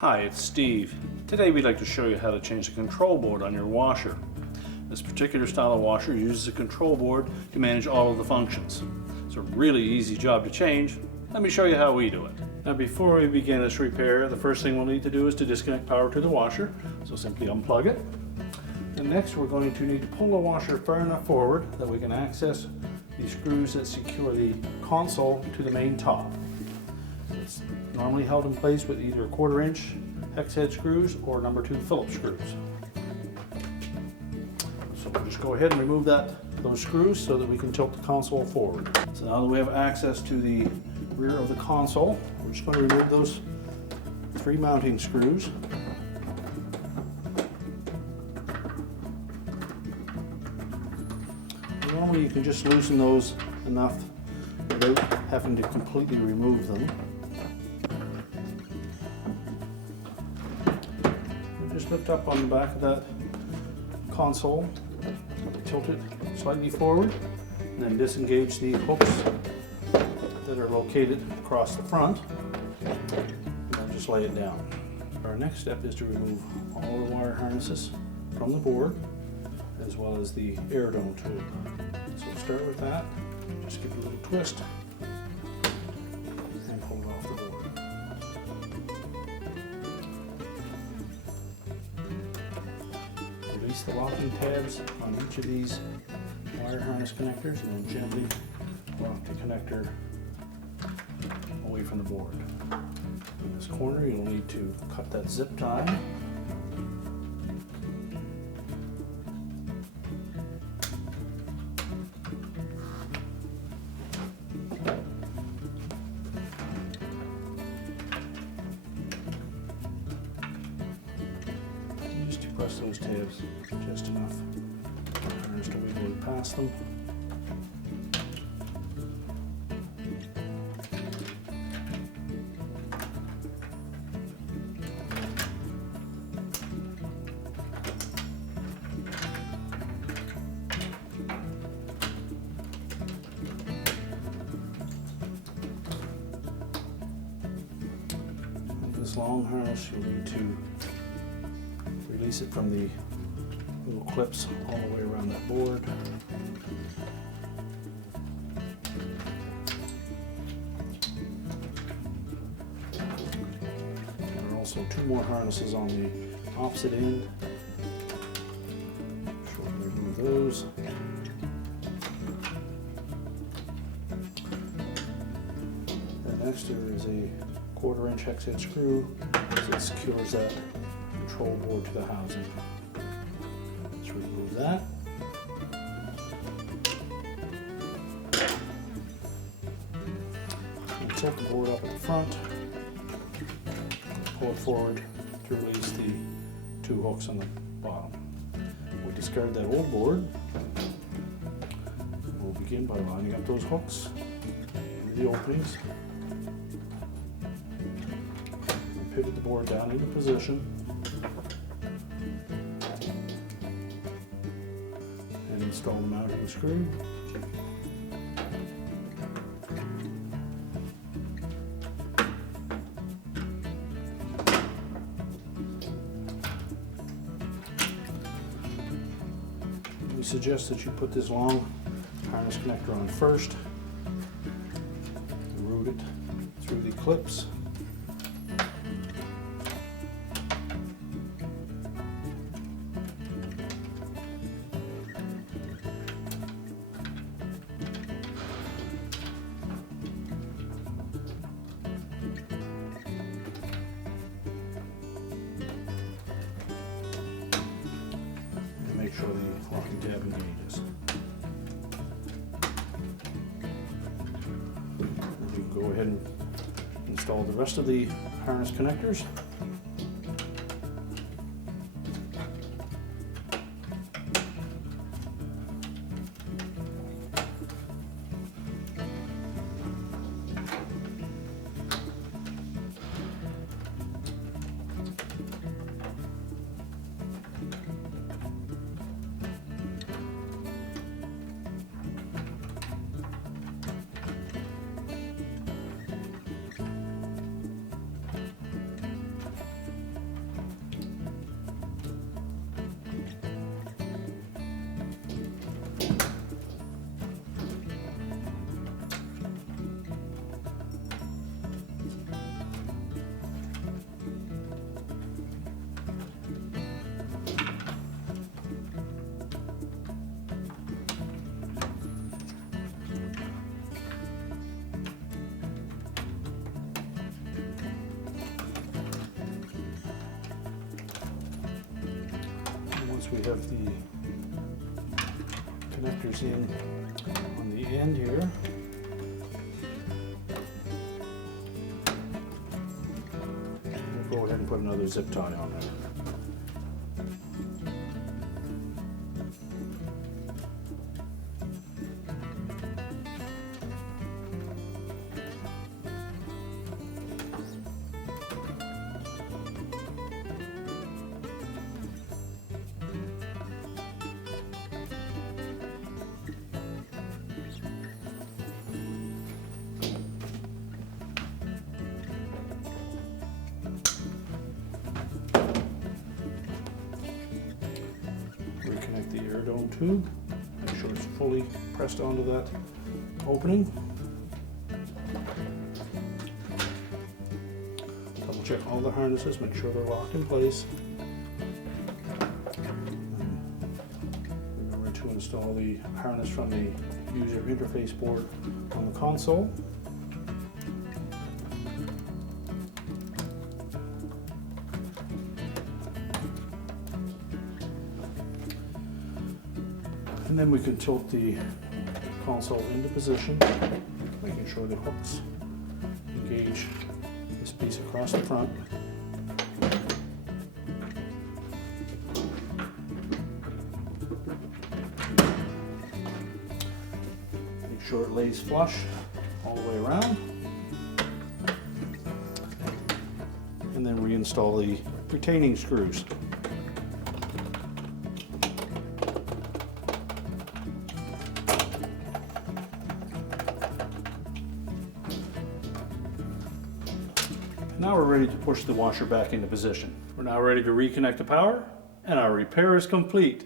Hi, it's Steve. Today we'd like to show you how to change the control board on your washer. This particular style of washer uses a control board to manage all of the functions. It's a really easy job to change. Let me show you how we do it. Now before we begin this repair, the first thing we'll need to do is to disconnect power to the washer. So simply unplug it. And next we're going to need to pull the washer far enough forward that we can access the screws that secure the console to the main top. It's normally held in place with either a 1/4 inch hex head screws or number 2 Phillips screws. So we'll just go ahead and remove those screws so that we can tilt the console forward. So now that we have access to the rear of the console, we're just going to remove those 3 mounting screws. Normally you can just loosen those enough without having to completely remove them. Just lift up on the back of that console, tilt it slightly forward, and then disengage the hooks that are located across the front, and then just lay it down. Our next step is to remove all the wire harnesses from the board, as well as the air dome tube. So we'll start with that, just give it a little twist, and pull it off the board. Release the locking tabs on each of these wire harness connectors and then gently lock the connector away from the board. In this corner you'll need to cut that zip tie. Press those tabs just enough harness to wiggle it past them. With this long harness you'll need to release it from the little clips all the way around that board. There are also 2 more harnesses on the opposite end. Shortly remove those. And next there is a 1/4 inch hex head screw that secures that control board to the housing. Let's remove that. And tilt the board up at the front. Pull it forward to release the 2 hooks on the bottom. We'll discard that old board. We'll begin by lining up those hooks into the openings. And pivot the board down into position. Install the mounting screw. We suggest that you put this long harness connector on first, and route it through the clips. Make sure the locking tab engages. We can go ahead and install the rest of the harness connectors. So we have the connectors in on the end here. We'll go ahead and put another zip tie on it. Reconnect the air dome tube, make sure it's fully pressed onto that opening. Double check all the harnesses, make sure they're locked in place. We're going to install the harness from the user interface board on the console. And then we can tilt the console into position, making sure the hooks engage this piece across the front. Make sure it lays flush all the way around. And then reinstall the retaining screws. Now we're ready to push the washer back into position. We're now ready to reconnect the power, and our repair is complete.